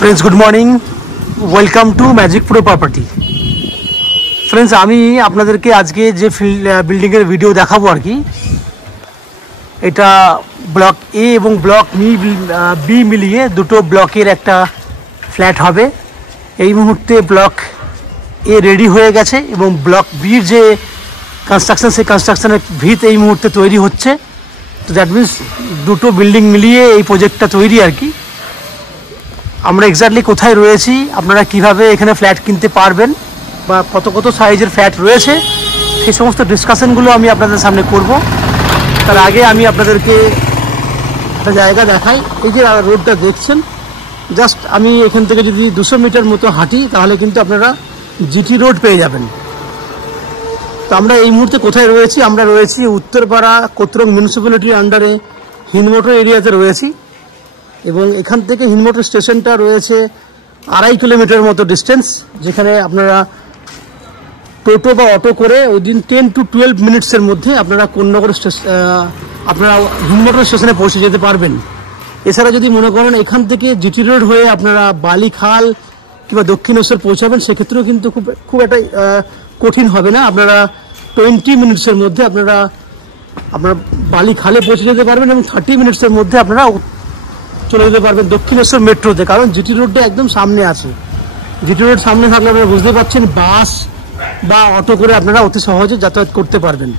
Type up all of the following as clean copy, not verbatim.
Friends good morning welcome to magic pro property. Friends আমি আপনাদেরকে আজকে যে বিল্ডিং এর ভিডিও দেখাবো আর কি, এটা ব্লক এ এবং ব্লক বি মিলিয়ে দুটো ব্লকের একটা ফ্ল্যাট হবে। এই মুহূর্তে ব্লক এ রেডি হয়ে গেছে এবং ব্লক বির যে কনস্ট্রাকশন সেই কনস্ট্রাকশনের ভিত এই মুহূর্তে তৈরি হচ্ছে। তো দ্যাট মিনস দুটো বিল্ডিং মিলিয়ে এই প্রজেক্টটা তৈরি আর কি। আমরা এক্স্যাক্টলি কোথায় রয়েছি, আপনারা কিভাবে এখানে ফ্ল্যাট কিনতে পারবেন বা কত কত সাইজের ফ্ল্যাট রয়েছে সেই সমস্ত ডিসকাশনগুলো আমি আপনাদের সামনে করব। তার আগে আমি আপনাদেরকে একটা জায়গা দেখাই। এই যে রোডটা দেখছেন, জাস্ট আমি এখান থেকে যদি 200 মিটার মতো হাঁটি তাহলে কিন্তু আপনারা জিটি রোড পেয়ে যাবেন। তো আমরা এই মুহূর্তে কোথায় রয়েছি, আমরা রয়েছি উত্তরপাড়া কোতরং মিউনিসিপ্যালিটির আন্ডারে হিন্দমোটর এরিয়াতে রয়েছি এবং এখান থেকে হিন্দমোটর স্টেশনটা রয়েছে 2.5 কিলোমিটার মতো ডিস্টেন্স, যেখানে আপনারা টোটো বা অটো করে উইদিন 10 to 12 মিনিটসের মধ্যে আপনারা কোন্নগর আপনারা হিন্দমোটর স্টেশনে পৌঁছে যেতে পারবেন। এছাড়া যদি মনে করেন এখান থেকে জিটি রোড হয়ে আপনারা বালিখাল কিংবা দক্ষিণেশ্বর পৌঁছাবেন, সেক্ষেত্রেও কিন্তু খুব একটা কঠিন হবে না। আপনারা 20 মিনিটসের মধ্যে আপনারা বালিখালে পৌঁছে যেতে পারবেন এবং 30 মিনিটসের মধ্যে আপনারা চলে যেতে পারবেন দক্ষিণেশ্বর মেট্রোতে, কারণ জিটি রোডটা একদম সামনে আছে। জিটি রোড সামনে থাকলে আপনারা বুঝতে পারছেন বাস বা অটো করে আপনারা অতি সহজে যাতায়াত করতে পারবেন।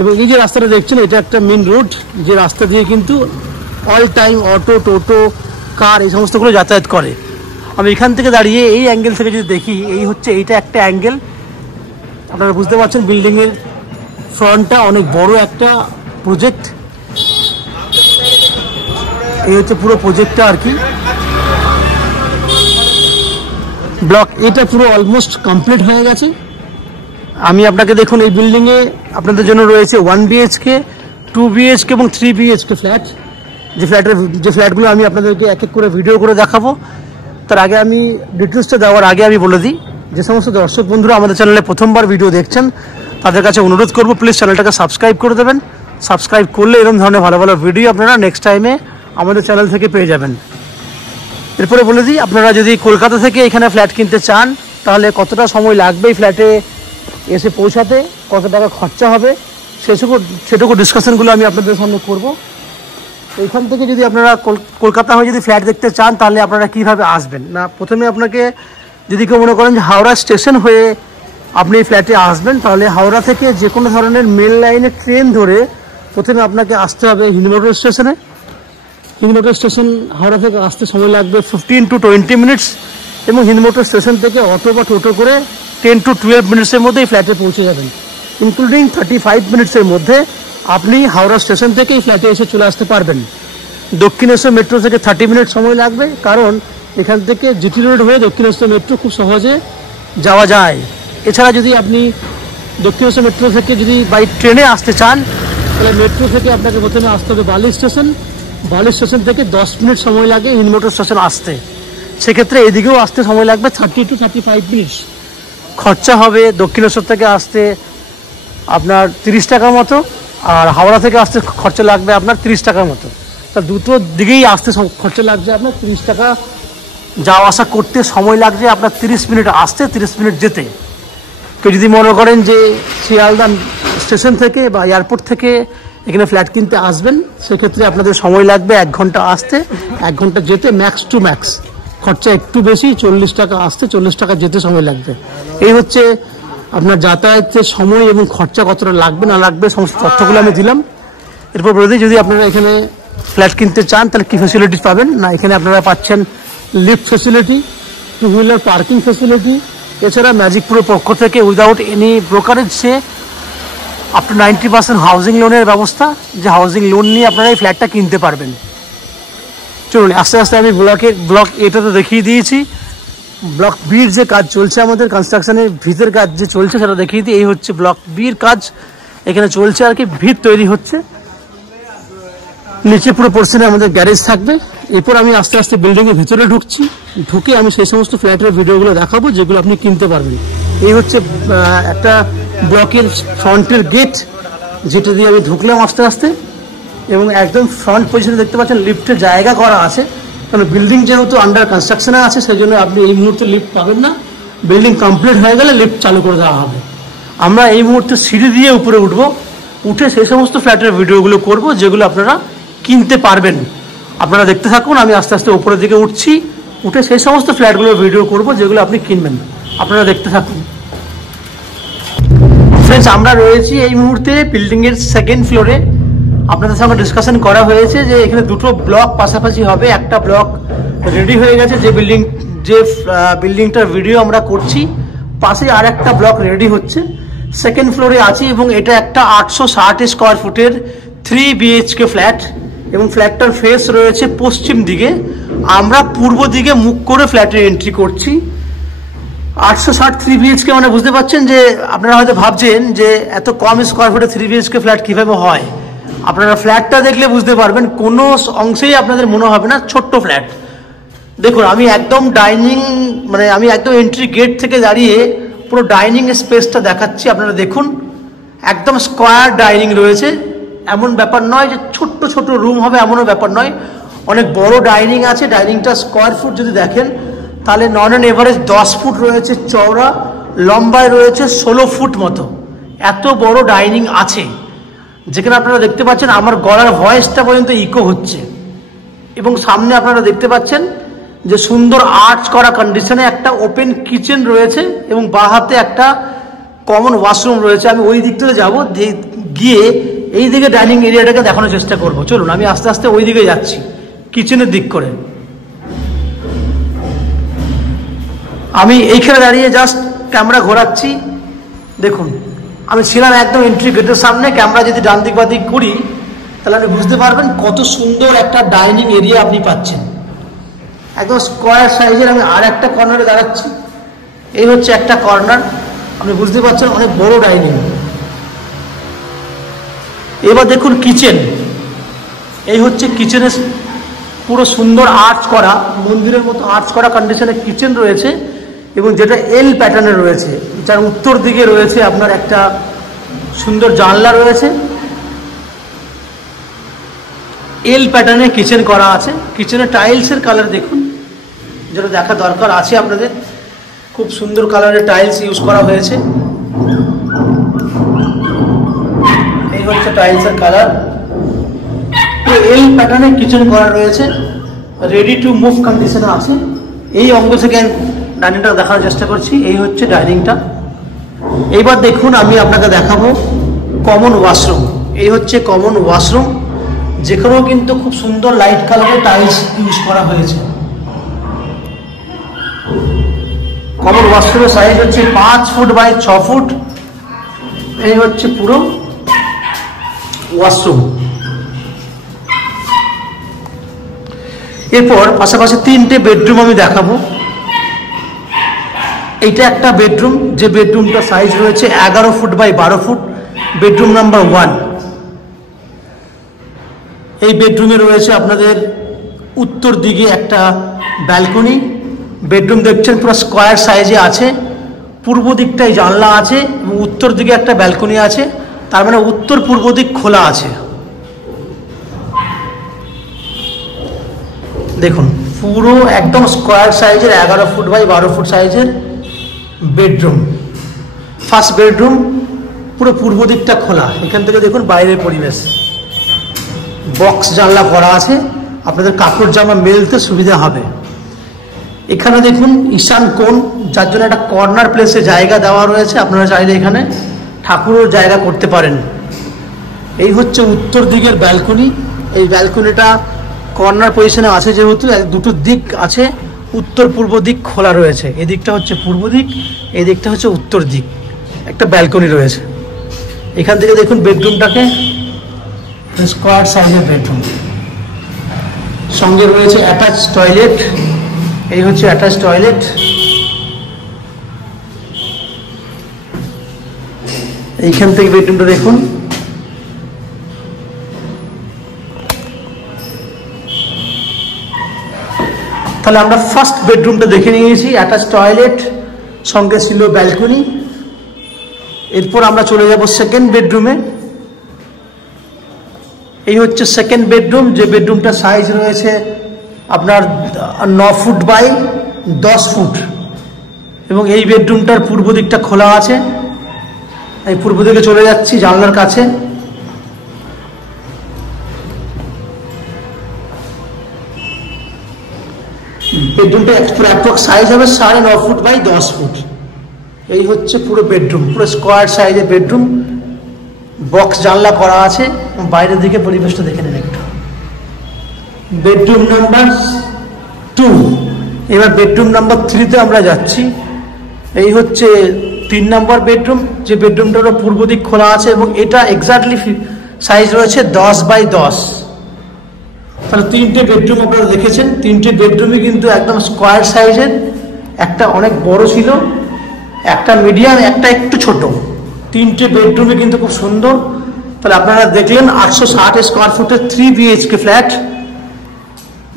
এবং এই যে রাস্তাটা দেখছেন, এটা একটা মেন রোড, যে রাস্তা দিয়ে কিন্তু অল টাইম অটো, টোটো, কার এই সমস্তগুলো যাতায়াত করে। আমি এখান থেকে দাঁড়িয়ে এই অ্যাঙ্গেল থেকে যদি দেখি, এইটা একটা অ্যাঙ্গেল, আপনারা বুঝতে পারছেন বিল্ডিংয়ের ফ্রন্টটা অনেক বড় একটা প্রজেক্ট। এই হচ্ছে পুরো প্রজেক্টটা আর কি। ব্লক এটা পুরো অলমোস্ট কমপ্লিট হয়ে গেছে। আমি আপনাকে দেখুন, এই বিল্ডিংয়ে আপনাদের জন্য রয়েছে 1 BHK, 2 BHK এবং 3 BHK ফ্ল্যাট। যে ফ্ল্যাটগুলো আমি আপনাদেরকে এক এক করে ভিডিও করে দেখাবো। তার আগে আমি ডিটেলসটা দেওয়ার আগে আমি বলে দিই, যে সমস্ত দর্শক বন্ধুরা আমাদের চ্যানেলে প্রথমবার ভিডিও দেখছেন তাদের কাছে অনুরোধ করবো, প্লিজ চ্যানেলটাকে সাবস্ক্রাইব করে দেবেন। সাবস্ক্রাইব করলে এরকম ধরনের ভালো ভালো ভিডিও আপনারা নেক্সট টাইমে আমাদের চ্যানেল থেকে পেয়ে যাবেন। এরপরে বলে দিই, আপনারা যদি কলকাতা থেকে এখানে ফ্ল্যাট কিনতে চান তাহলে কতটা সময় লাগবে এই ফ্ল্যাটে এসে পৌঁছাতে, কত টাকা খরচা হবে, সেটুকু ডিসকাশনগুলো আমি আপনাদের সামনে করব। এইখান থেকে যদি আপনারা কলকাতা হয়ে যদি ফ্ল্যাট দেখতে চান তাহলে আপনারা কীভাবে আসবেন না, প্রথমে আপনাকে যদি কেউ মনে করেন যে হাওড়া স্টেশন হয়ে আপনি এই ফ্ল্যাটে আসবেন, তাহলে হাওড়া থেকে যে কোনো ধরনের মেল লাইনে ট্রেন ধরে প্রথমে আপনাকে আসতে হবে হিন্দমোটর স্টেশনে। হিন্দমোটর স্টেশন হাওড়া থেকে আসতে সময় লাগবে 15 to 20 মিনিটস এবং হিন্দমোটর স্টেশন থেকে অটো বা টোটো করে 10 to 12 মিনিটসের মধ্যে এই ফ্ল্যাটে পৌঁছে যাবেন। ইনক্লুডিং 35 মিনিটসের মধ্যে আপনি হাওড়া স্টেশন থেকে এই ফ্ল্যাটে এসে চলে আসতে পারবেন। দক্ষিণেশ্বর মেট্রো থেকে 30 মিনিট সময় লাগবে, কারণ এখান থেকে জিটি রোড হয়ে দক্ষিণেশ্বর মেট্রো খুব সহজে যাওয়া যায়। এছাড়া যদি আপনি দক্ষিণেশ্বর মেট্রো থেকে যদি বাই ট্রেনে আসতে চান তাহলে মেট্রো থেকে আপনাকে প্রথমে আসতে হবে বালি স্টেশন। বালি স্টেশন থেকে 10 মিনিট সময় লাগে হিন্দমোটর স্টেশন আসতে। সেক্ষেত্রে এদিকেও আসতে সময় লাগবে 30 to 35 মিনিটস। খরচা হবে দক্ষিণেশ্বর থেকে আসতে আপনার 30 টাকার মতো, আর হাওড়া থেকে আসতে খরচা লাগবে আপনার 30 টাকার মতো। তা দুটো দিকেই আসতে খরচা লাগছে আপনার 30 টাকা। যাওয়া আসা করতে সময় লাগছে আপনার 30 মিনিট আসতে, 30 মিনিট যেতে। কেউ যদি মনে করেন যে শিয়ালদা স্টেশন থেকে বা এয়ারপোর্ট থেকে এখানে ফ্ল্যাট কিনতে আসবেন, সেক্ষেত্রে আপনাদের সময় লাগবে 1 ঘন্টা আসতে, 1 ঘন্টা যেতে, ম্যাক্স টু ম্যাক্স। খরচা একটু বেশি, 40 টাকা আসতে, 40 টাকা যেতে সময় লাগবে। এই হচ্ছে আপনার যাতায়াতের সময় এবং খরচা কতটা লাগবে না লাগবে সমস্ত তথ্যগুলো আমি দিলাম। এরপর বলে দিই, যদি আপনারা এখানে ফ্ল্যাট কিনতে চান তাহলে কী ফেসিলিটিস পাবেন না, এখানে আপনারা পাচ্ছেন lift facility, 2 wheeler parking facility. এছাড়া ম্যাজিক প্রো পক্ষ থেকে without any brokerage say up to 90% housing লোনের ব্যবস্থা, যে হাউজিং লোন নিয়ে আপনারা এই ফ্ল্যাটটা কিনতে পারবেন। চলুন আস্তে আস্তে আমি ব্লক এটা তো দেখিয়ে দিয়েছি, ব্লক বির যে কাজ চলছে আমাদের কনস্ট্রাকশনের ভিতের কাজ যে চলছে সেটা দেখিয়ে দিই। এই হচ্ছে ব্লক বির কাজ এখানে চলছে আর কি, ভিত তৈরি হচ্ছে। নিচে পুরো পোর্শনে আমাদের গ্যারেজ থাকবে। এরপর আমি আস্তে আস্তে বিল্ডিংয়ের ভিতরে ঢুকে আমি সেই সমস্ত ফ্ল্যাটের ভিডিওগুলো দেখাবো যেগুলো আপনি কিনতে পারবেন। এই হচ্ছে একটা ব্লকের ফ্রন্টের গেট, যেটা দিয়ে আমি ঢুকলাম আস্তে আস্তে, এবং একদম ফ্রন্ট পজিশনে দেখতে পাচ্ছেন লিফটের জায়গা করা আছে। কারণ বিল্ডিং যেহেতু আন্ডার কনস্ট্রাকশনে আছে, সেই জন্য আপনি এই মুহূর্তে লিফট পাবেন না। বিল্ডিং কমপ্লিট হয়ে গেলে লিফট চালু করে দেওয়া হবে। আমরা এই মুহূর্তে সিঁড়ি দিয়ে উপরে উঠে সেই সমস্ত ফ্ল্যাটের ভিডিওগুলো করব যেগুলো আপনারা কিনতে পারবেন। আপনারা দেখতে থাকুন, আমি আস্তে আস্তে উপরের দিকে উঠে সেই সমস্ত ফ্ল্যাটগুলোর ভিডিও করব যেগুলো আপনি কিনবেন। আপনারা দেখতে থাকুন। ফ্রেন্ডস, আমরা রয়েছি এই মুহূর্তে বিল্ডিংয়ের সেকেন্ড ফ্লোরে। আপনাদের সঙ্গে ডিসকাশন করা হয়েছে যে এখানে দুটো ব্লক পাশাপাশি হবে। একটা ব্লক রেডি হয়ে গেছে, যে বিল্ডিংটার ভিডিও আমরা করছি, পাশে আর একটা ব্লক রেডি হচ্ছে। সেকেন্ড ফ্লোরে আছি এবং এটা একটা 860 স্কোয়ার ফুটের 3 BHK ফ্ল্যাট এবং ফ্ল্যাটটার ফেস রয়েছে পশ্চিম দিকে। আমরা পূর্ব দিকে মুখ করে ফ্ল্যাটে এন্ট্রি করছি। 860 3 BHK মানে বুঝতে পারছেন যে আপনারা হয়তো ভাবছেন যে এত কম স্কোয়ার ফুটে 3 BHK ফ্ল্যাট কীভাবে হয়। আপনারা ফ্ল্যাটটা দেখলে বুঝতে পারবেন, কোনো অংশেই আপনাদের মনে হবে না ছোট্ট ফ্ল্যাট। দেখুন, আমি একদম এন্ট্রি গেট থেকে দাঁড়িয়ে পুরো ডাইনিং স্পেসটা দেখাচ্ছি। আপনারা দেখুন, একদম স্কোয়ার ডাইনিং রয়েছে। এমন ব্যাপার নয় যে ছোট্ট ছোট রুম হবে, এমনও ব্যাপার নয়। অনেক বড় ডাইনিং আছে। ডাইনিংটা স্কোয়ার ফুট যদি দেখেন তাহলে নন অ্যান এভারেজ 10 ফুট রয়েছে চওড়া, লম্বায় রয়েছে 16 ফুট মতো। এত বড় ডাইনিং আছে, যেখানে আপনারা দেখতে পাচ্ছেন আমার গলার ভয়েসটা পর্যন্ত ইকো হচ্ছে। এবং সামনে আপনারা দেখতে পাচ্ছেন যে সুন্দর আর্চ করা কন্ডিশনে একটা ওপেন কিচেন রয়েছে এবং বাঁ হাতে একটা কমন ওয়াশরুম রয়েছে। আমি ওই দিকটাতে যাবো, গিয়ে এই দিকে ডাইনিং এরিয়াটাকে দেখানোর চেষ্টা করব। চলুন, আমি আস্তে আস্তে ওই দিকে যাচ্ছি, কিচেনের দিক করে। আমি এইখানে দাঁড়িয়ে জাস্ট ক্যামেরা ঘোরাচ্ছি। দেখুন, আমি ছিলাম একদম এন্ট্রি গেটের সামনে। ক্যামেরা যদি ডান দিক বা দিক করি তাহলে আপনি বুঝতে পারবেন কত সুন্দর একটা ডাইনিং এরিয়া আপনি পাচ্ছেন, একদম স্কোয়ার সাইজের। আমি আর একটা কর্নারে দাঁড়াচ্ছি। এই হচ্ছে একটা কর্নার, আপনি বুঝতে পারছেন অনেক বড় ডাইনিং। এবার দেখুন কিচেন। এই হচ্ছে কিচেনের পুরো সুন্দর আর্চ করা, মন্দিরের মতো আর্চ করা কন্ডিশনে কিচেন রয়েছে এবং যেটা এল প্যাটার্নে রয়েছে, যার উত্তর দিকে রয়েছে আপনার একটা সুন্দর জানলা রয়েছে। এল প্যাটার্নে কিচেন করা আছে। কিচেনের টাইলসের কালার দেখুন, যেটা দেখা দরকার আছে আপনাদের। খুব সুন্দর কালারের টাইলস ইউজ করা হয়েছে। এই হচ্ছে টাইলসের কালার। এল প্যাটার্নে কিচেন করা রয়েছে, রেডি টু মুভ কন্ডিশনে আছে। এই অঙ্গ থেকে ডাইনিংটা দেখানোর চেষ্টা করছি। এই হচ্ছে ডাইনিংটা। এইবার দেখুন, আমি আপনাকে দেখাবো কমন ওয়াশরুম। এই হচ্ছে কমন ওয়াশরুম, যেখানেও কিন্তু খুব সুন্দর লাইট কালারের টাইলস ইউজ করা হয়েছে। কমন ওয়াশরুমের সাইজ হচ্ছে 5 ফুট বাই 6 ফুট। এই হচ্ছে পুরো ওয়াশরুম। এরপর পাশাপাশি 3টে বেডরুম আমি দেখাবো। এইটা একটা বেডরুম, যে বেডরুমটা সাইজ রয়েছে 11 foot by 12 foot, bedroom number 1। এই বেডরুমে রয়েছে আপনাদের উত্তর দিকে একটা ব্যালকনি। বেডরুম দেখছেন পুরো স্কোয়ার সাইজে আছে। পূর্ব দিকটায় জানলা আছে এবং উত্তর দিকে একটা ব্যালকনি আছে। তার মানে উত্তর পূর্ব দিক খোলা আছে। দেখুন, পুরো একদম স্কোয়ার সাইজের 11 ফুট বাই 12 ফুট সাইজের বেডরুম। ফার্স্ট বেডরুম, পুরো পূর্ব দিকটা খোলা। এখান থেকে দেখুন বাইরের পরিবেশ। বক্স জানলা করা আছে, আপনাদের কাপড় জামা মেলতে সুবিধা হবে। এখানে দেখুন ঈশান কোণ, যার জন্য একটা কর্নার প্লেসে জায়গা দেওয়া রয়েছে। আপনারা চাইলে এখানে ঠাকুরের জায়গা করতে পারেন। এই হচ্ছে উত্তর দিকের ব্যালকনি। এই ব্যালকনিটা কর্নার পজিশনে আছে, যেহেতু দুটো দিক আছে, উত্তর পূর্ব দিক খোলা রয়েছে। এই দিকটা হচ্ছে পূর্ব দিক, এই দিকটা হচ্ছে উত্তর দিক। একটা ব্যালকনি রয়েছে। এখান থেকে দেখুন বেডরুমটাকে, স্কোয়ার সাইজের বেডরুম, সঙ্গে রয়েছে অ্যাটাচ টয়লেট। এই হচ্ছে অ্যাটাচ টয়লেট। এইখান থেকে বেডরুমটা দেখুন। তাহলে আমরা ফার্স্ট বেডরুমটা দেখে নিয়েছি, অ্যাটাচ টয়লেট, সঙ্গে ছিল ব্যালকনি। এরপর আমরা চলে যাব সেকেন্ড বেডরুমে। এই হচ্ছে সেকেন্ড বেডরুম, যে বেডরুমটা সাইজ রয়েছে আপনার 9 ফুট বাই 10 ফুট এবং এই বেডরুমটার পূর্ব দিকটা খোলা আছে। এই পূর্ব দিকে চলে যাচ্ছি জানলার কাছে। বেডরুমটা অ্যাপ্রক্স সাইজ হবে 9.5 ফুট বাই 10 ফুট। এই হচ্ছে পুরো বেডরুম, পুরো স্কোয়ার সাইজের বেডরুম, বক্স জানলা করা আছে। বাইরের দিকে পরিবেশটা দেখে নেন একটু। Bedroom number 2। এবার বেডরুম নাম্বার 3-তে আমরা যাচ্ছি। এই হচ্ছে 3 নম্বর বেডরুম, যে বেডরুমটারও পূর্ব দিক খোলা আছে এবং এটা এক্স্যাক্টলি সাইজ রয়েছে 10 বাই 10। তাহলে 3টে বেডরুম আপনারা দেখেছেন। 3টে বেডরুমই কিন্তু একদম স্কোয়ার সাইজের, একটা অনেক বড় ছিল, একটা মিডিয়াম, একটা একটু ছোট। 3টে বেডরুমই কিন্তু খুব সুন্দর। তাহলে আপনারা দেখলেন 860 স্কোয়ার ফুটের 3 BHK ফ্ল্যাট।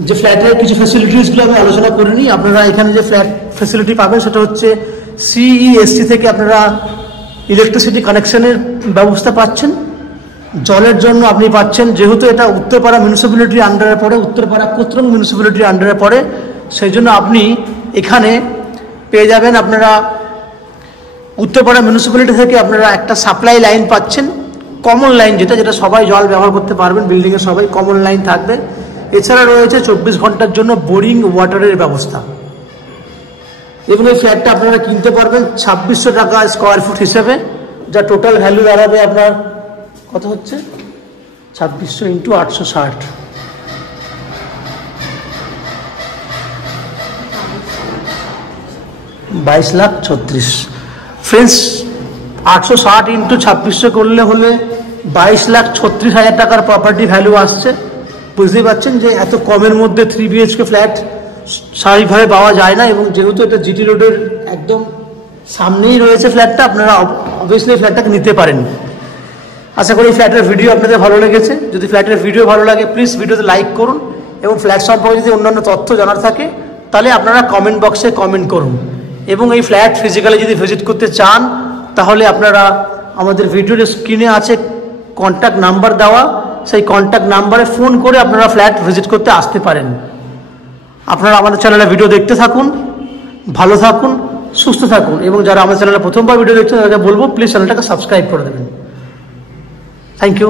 যে ফ্ল্যাটের কিছু ফ্যাসিলিটিসগুলো আমি আলোচনা করে নিই। আপনারা এখানে যে ফ্ল্যাট ফ্যাসিলিটি পাবেন সেটা হচ্ছে CESC থেকে আপনারা ইলেকট্রিসিটি কানেকশনের ব্যবস্থা পাচ্ছেন। জলের জন্য আপনি পাচ্ছেন, যেহেতু এটা উত্তরপাড়া মিউনিসিপ্যালিটির আন্ডারে পড়ে, উত্তরপাড়া কোতরং মিউনিসিপ্যালিটির আন্ডারে পড়ে, সেই জন্য আপনি এখানে পেয়ে যাবেন আপনারা উত্তরপাড়া মিউনিসিপ্যালিটি থেকে আপনারা একটা সাপ্লাই লাইন পাচ্ছেন, কমন লাইন, যেটা সবাই জল ব্যবহার করতে পারবেন, বিল্ডিংয়ে সবাই কমন লাইন থাকবে। এছাড়া রয়েছে 24 ঘন্টার জন্য বোরিং ওয়াটারের ব্যবস্থা। এবং এই ফ্ল্যাটটা আপনারা কিনতে পারবেন 2600 টাকা স্কোয়ার ফুট হিসেবে, যা টোটাল ভ্যালু দাঁড়াবে আপনার কত হচ্ছে 2600 × 860, 22,36,000। ফ্রেন্ডস, 860 × 2600 করলে হলে 22,36,000 টাকার প্রপার্টি ভ্যালু আসছে। বুঝতেই পারছেন যে এত কমের মধ্যে 3 BHK ফ্ল্যাট স্বাভাবিকভাবে পাওয়া যায় না। এবং যেহেতু এটা GT রোডের একদম সামনেই রয়েছে ফ্ল্যাটটা, আপনারা অবভিয়াসলি ফ্ল্যাটটাকে নিতে পারেন। আশা করি ফ্ল্যাটের ভিডিও আপনাদের ভালো লেগেছে। যদি ফ্ল্যাটের ভিডিও ভালো লাগে প্লিজ ভিডিওতে লাইক করুন, এবং ফ্ল্যাট সম্পর্কে যদি অন্যান্য তথ্য জানার থাকে তাহলে আপনারা কমেন্ট বক্সে কমেন্ট করুন। এবং এই ফ্ল্যাট ফিজিক্যালি যদি ভিজিট করতে চান তাহলে আপনারা আমাদের ভিডিওর স্ক্রিনে আছে কন্ট্যাক্ট নাম্বার দেওয়া, সেই কন্ট্যাক্ট নাম্বারে ফোন করে আপনারা ফ্ল্যাট ভিজিট করতে আসতে পারেন। আপনারা আমাদের চ্যানেলে ভিডিও দেখতে থাকুন, ভালো থাকুন, সুস্থ থাকুন। এবং যারা আমাদের চ্যানেলে প্রথমবার ভিডিও দেখছেন তাদেরকে বলবো প্লিজ চ্যানেলটাকে সাবস্ক্রাইব করে দেবেন। Thank you.